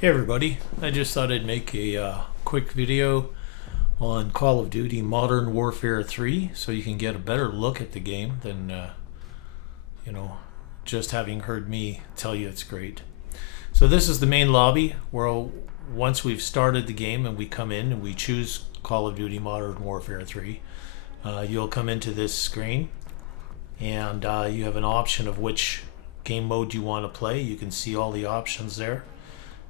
Hey everybody, I just thought I'd make a quick video on Call of Duty Modern Warfare 3 so you can get a better look at the game than, you know, just having heard me tell you it's great. So this is the main lobby where once we've started the game and we come in and we choose Call of Duty Modern Warfare 3, you'll come into this screen and you have an option of which game mode you want to play. You can see all the options there.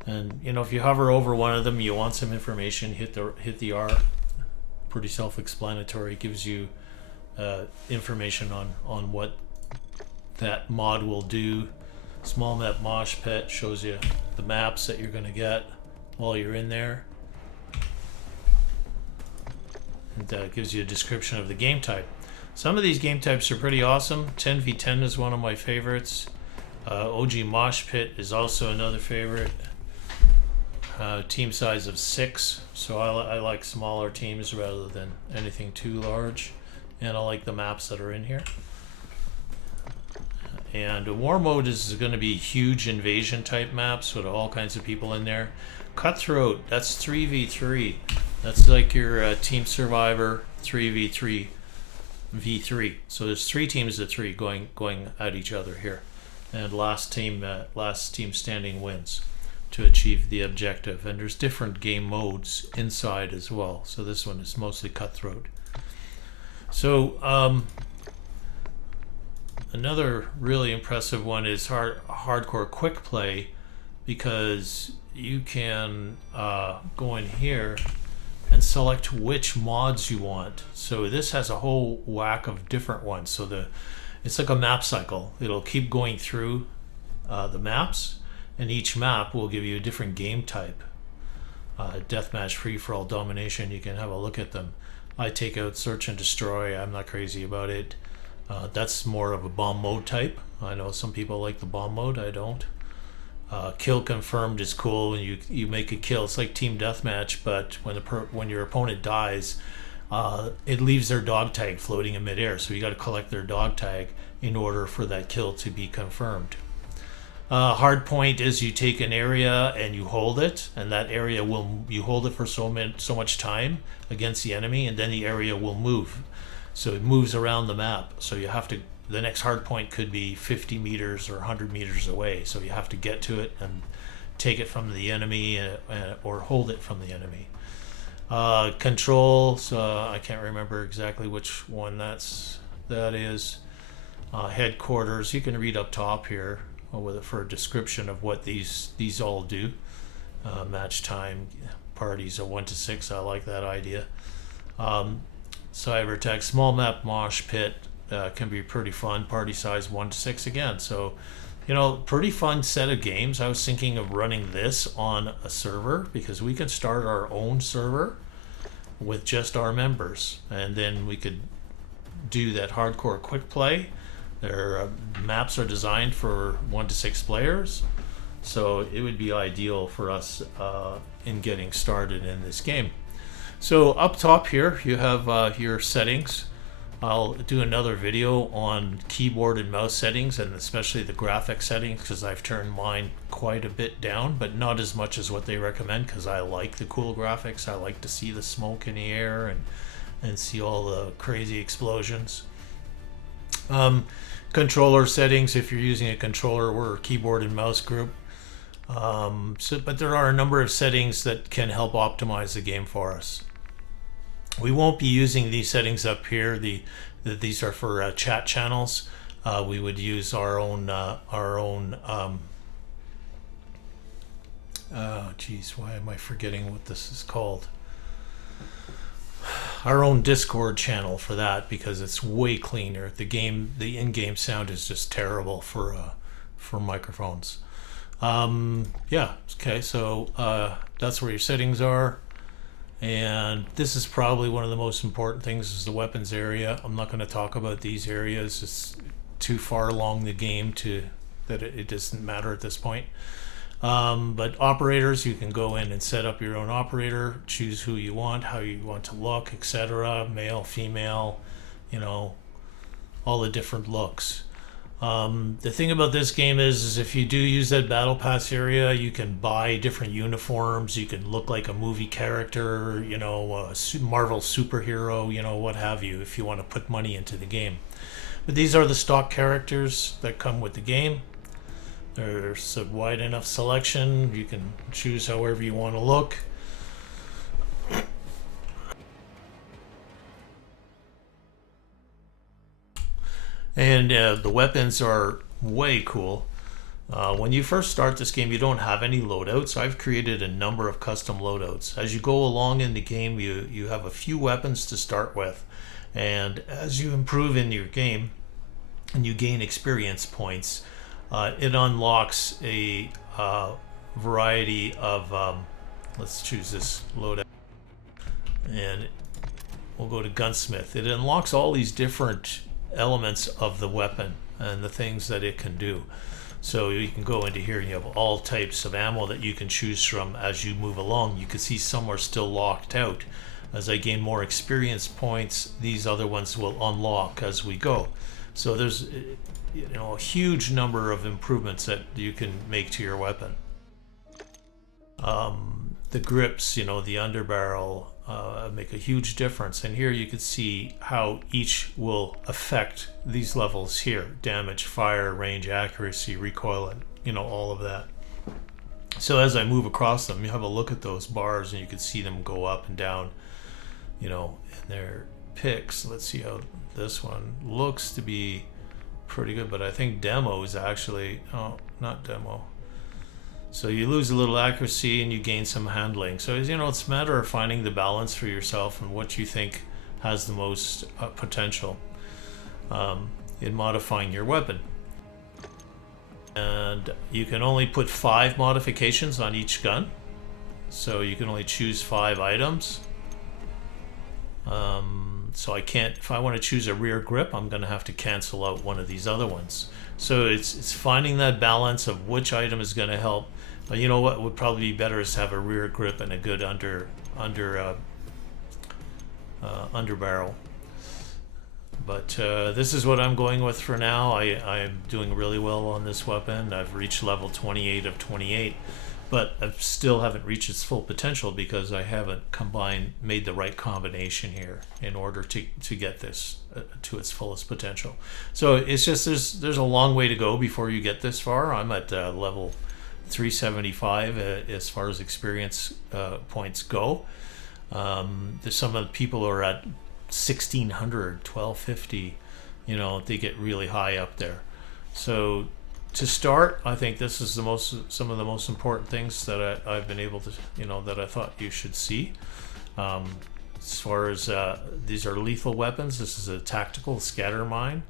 And if you hover over one of them, you want some information, hit the R. Pretty self-explanatory. It gives you information on what that mod will do. Small map mosh pit shows you the maps that you're going to get while you're in there. And gives you a description of the game type. Some of these game types are pretty awesome. 10v10 is one of my favorites. OG mosh pit is also another favorite. Team size of 6, so I like smaller teams rather than anything too large, and I like the maps that are in here. And war mode is going to be huge invasion type maps with all kinds of people in there. Cutthroat, that's 3v3. That's like your Team Survivor 3v3 v3. So there's 3 teams of 3 going at each other here, and last team standing wins to achieve the objective. And there's different game modes inside as well, so this one is mostly Cutthroat. So another really impressive one is hardcore quick play, because you can go in here and select which mods you want. So this has a whole whack of different ones. So it's like a map cycle. It'll keep going through the maps, and each map will give you a different game type. Deathmatch, free-for-all, domination, you can have a look at them. I take out search and destroy. I'm not crazy about it. That's more of a bomb mode type. I know some people like the bomb mode, I don't. Kill confirmed is cool. When you make a kill, it's like team deathmatch, but when your opponent dies, it leaves their dog tag floating in midair, so you got to collect their dog tag in order for that kill to be confirmed. Hard point is you take an area and you hold it, and that area you hold it for so much time against the enemy, and then the area will move. So it moves around the map. So you have to. The next hard point could be 50 meters or 100 meters away. So you have to get to it and take it from the enemy, or hold it from the enemy. Controls. I can't remember exactly which one that is. Headquarters. You can read up top here for a description of what these all do. Match time, parties of 1 to 6. I like that idea. Cyber attack, small map mosh pit can be pretty fun. Party size 1 to 6 again. So, pretty fun set of games. I was thinking of running this on a server, because we could start our own server with just our members, and then we could do that hardcore quick play. Their maps are designed for 1 to 6 players, so it would be ideal for us in getting started in this game. So up top here you have your settings. I'll do another video on keyboard and mouse settings, and especially the graphic settings, because I've turned mine quite a bit down, but not as much as what they recommend, because I like the cool graphics. I like to see the smoke in the air and see all the crazy explosions. Controller settings, if you're using a controller, we're a keyboard and mouse group. But there are a number of settings that can help optimize the game for us. We won't be using these settings up here. These are for chat channels. We would use our own geez, why am I forgetting what this is called? Our own Discord channel for that, because it's way cleaner. The in-game sound is just terrible for microphones. Yeah, okay, so that's where your settings are. And this is probably one of the most important things, is the weapons area. I'm not going to talk about these areas. It's too far along the game that it doesn't matter at this point. But operators, you can go in and set up your own operator, choose who you want, how you want to look, etc. Male, female, all the different looks. The thing about this game is if you do use that battle pass area, you can buy different uniforms. You can look like a movie character, you know, a Marvel superhero, you know, what have you, if you want to put money into the game. But these are the stock characters that come with the game. There's a wide enough selection. You can choose however you want to look. And the weapons are way cool. When you first start this game, you don't have any loadouts. I've created a number of custom loadouts. As you go along in the game, you have a few weapons to start with. And as you improve in your game and you gain experience points, it unlocks a variety of, let's choose this loadout. And we'll go to Gunsmith. It unlocks all these different elements of the weapon and the things that it can do. So you can go into here and you have all types of ammo that you can choose from as you move along. You can see some are still locked out. As I gain more experience points, these other ones will unlock as we go. So there's, you know, a huge number of improvements that you can make to your weapon. The grips, you know, the underbarrel, make a huge difference. And here you can see how each will affect these levels here: damage, fire, range, accuracy, recoil, and, you know, all of that. So as I move across them, you have a look at those bars and you can see them go up and down, you know, in their picks. Let's see how this one looks to be pretty good, but I think demo is actually, oh, not demo. So you lose a little accuracy and you gain some handling. So, you know, it's a matter of finding the balance for yourself and what you think has the most potential in modifying your weapon. And you can only put 5 modifications on each gun. So you can only choose 5 items. So I can't, if I want to choose a rear grip, I'm going to have to cancel out one of these other ones. So it's finding that balance of which item is going to help. But you know what would probably be better is to have a rear grip and a good underbarrel. But this is what I'm going with for now. I'm doing really well on this weapon. I've reached level 28 of 28, but I still haven't reached its full potential because I haven't made the right combination here in order to get this to its fullest potential. So it's just there's a long way to go before you get this far. I'm at level 375 as far as experience points go. There's some of the people who are at 1600, 1250, you know, they get really high up there. So to start, I think this is some of the most important things that I've been able to, you know, that I thought you should see. As far as these are lethal weapons, this is a tactical scatter mine.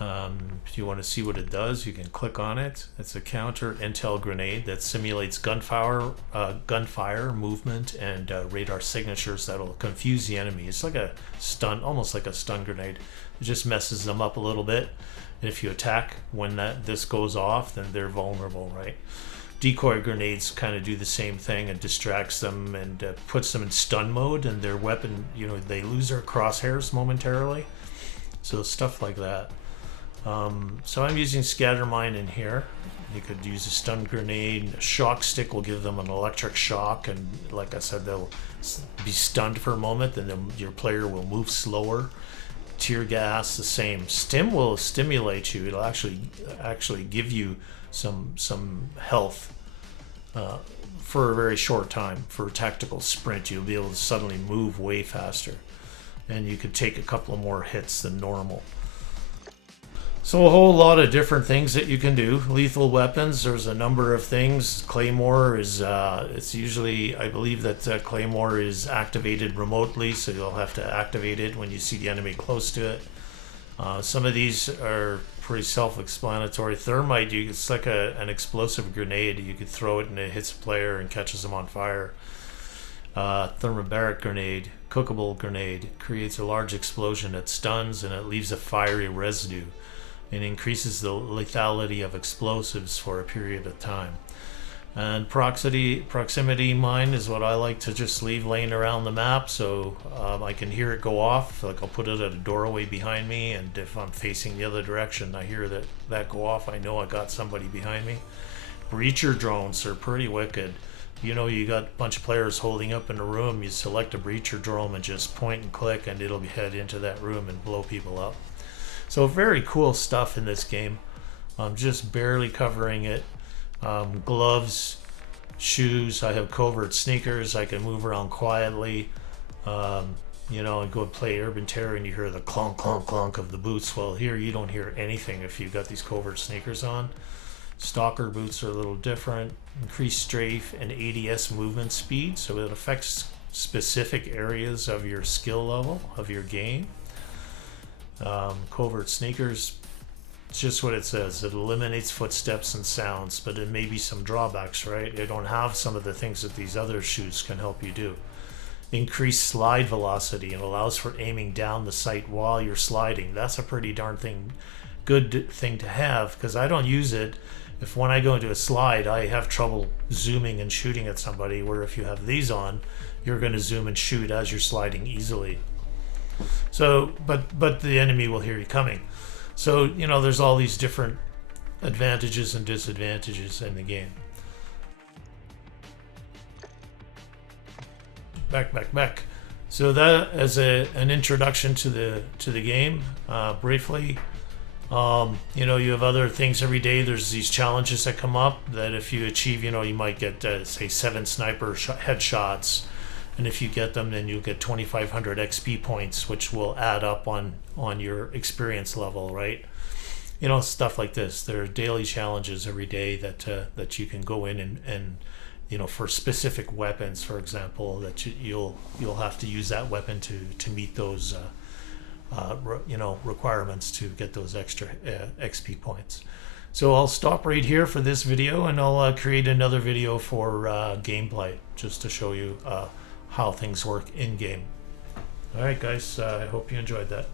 If you want to see what it does, you can click on it. It's a counter intel grenade that simulates gunfire movement, and radar signatures that'll confuse the enemy. It's like a stun, almost like a stun grenade. It just messes them up a little bit. And if you attack when this goes off, then they're vulnerable, right? Decoy grenades kind of do the same thing and distracts them and puts them in stun mode, and their weapon, you know, they lose their crosshairs momentarily. So stuff like that. So I'm using scatter mine in here. You could use a stun grenade. A shock stick will give them an electric shock, and like I said, they'll be stunned for a moment, and then your player will move slower. Tear gas, the same. Stim will stimulate you. It'll actually give you some health for a very short time. For a tactical sprint, you'll be able to suddenly move way faster, and you could take a couple of more hits than normal. So a whole lot of different things that you can do. Lethal weapons, there's a number of things. Claymore is, it's usually, I believe that Claymore is activated remotely, so you'll have to activate it when you see the enemy close to it. Some of these are pretty self-explanatory. Thermite, it's like an explosive grenade. You could throw it and it hits a player and catches them on fire. Thermobaric grenade, cookable grenade, creates a large explosion that stuns and it leaves a fiery residue. It increases the lethality of explosives for a period of time. And proximity mine is what I like to just leave laying around the map, so I can hear it go off. Like I'll put it at a doorway behind me, and if I'm facing the other direction, I hear that go off. I know I got somebody behind me. Breacher drones are pretty wicked. You know, you got a bunch of players holding up in a room. You select a breacher drone and just point and click, and it'll head into that room and blow people up. So very cool stuff in this game. I'm just barely covering it. Gloves, shoes. I have covert sneakers. I can move around quietly. You know, and go and play Urban Terror, and you hear the clunk, clunk, clunk of the boots. Well, here you don't hear anything if you've got these covert sneakers on. Stalker boots are a little different. Increased strafe and ADS movement speed, so it affects specific areas of your skill level of your game. Covert sneakers. It's just what it says. It eliminates footsteps and sounds, but it may be some drawbacks, right? They don't have some of the things that these other shoes can help you do. Increased slide velocity and allows for aiming down the sight while you're sliding. That's a pretty darn good thing to have, because I don't use it. If when I go into a slide, I have trouble zooming and shooting at somebody, where if you have these on, you're going to zoom and shoot as you're sliding easily. So, but the enemy will hear you coming. So, you know, there's all these different advantages and disadvantages in the game. Back. So that as an introduction to the game, briefly. You know, you have other things every day. There's these challenges that come up that if you achieve, you know, you might get say 7 sniper headshots, and if you get them, then you'll get 2,500 XP points, which will add up on your experience level, right? You know, stuff like this. There are daily challenges every day that you can go in and you know, for specific weapons, for example, that you'll have to use that weapon to meet those you know, requirements to get those extra XP points. So I'll stop right here for this video, and I'll create another video for gameplay, just to show you how things work in game. All right, guys, I hope you enjoyed that.